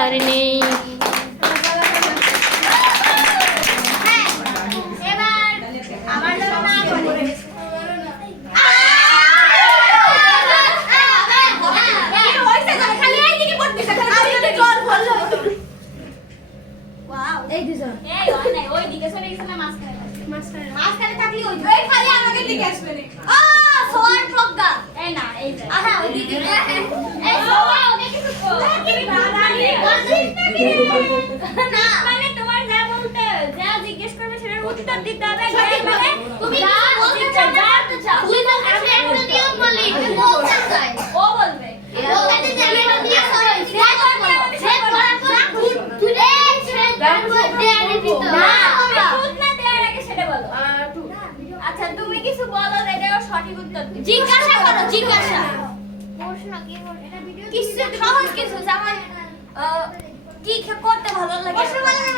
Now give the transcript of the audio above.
দরকার নেই। এই দুজন এই ওই নাই ওই দিকে চলে গেছে না মাঝখানে থাকলি ওই খালি আমাদের দিকে আসবে না। সোয়ার প্রজ্ঞা এই না এই যে আহা ওই দিকে এই সোয়া ওকে কিছু কো না মানে তোমার যা বলতে যা জিজ্ঞেস করবে সেটার উত্তর দিতে হবে মানে তুমি বলতে চাও না চাও তুই তো আমি একটা নিয়ম বলি বলতে চাই ও বলবে বলতে চাই নিয়ম সবাই সে করার পর তুই আচ্ছা তুমি কিছু বলো এটাও সঠিক উত্তর দিবে জিজ্ঞাসা করো জিজ্ঞাসা প্রশ্ন কি এটা ভিডিও কিছু সহজ কিছু যেমন কি করতে ভালো লাগে প্রশ্ন মানে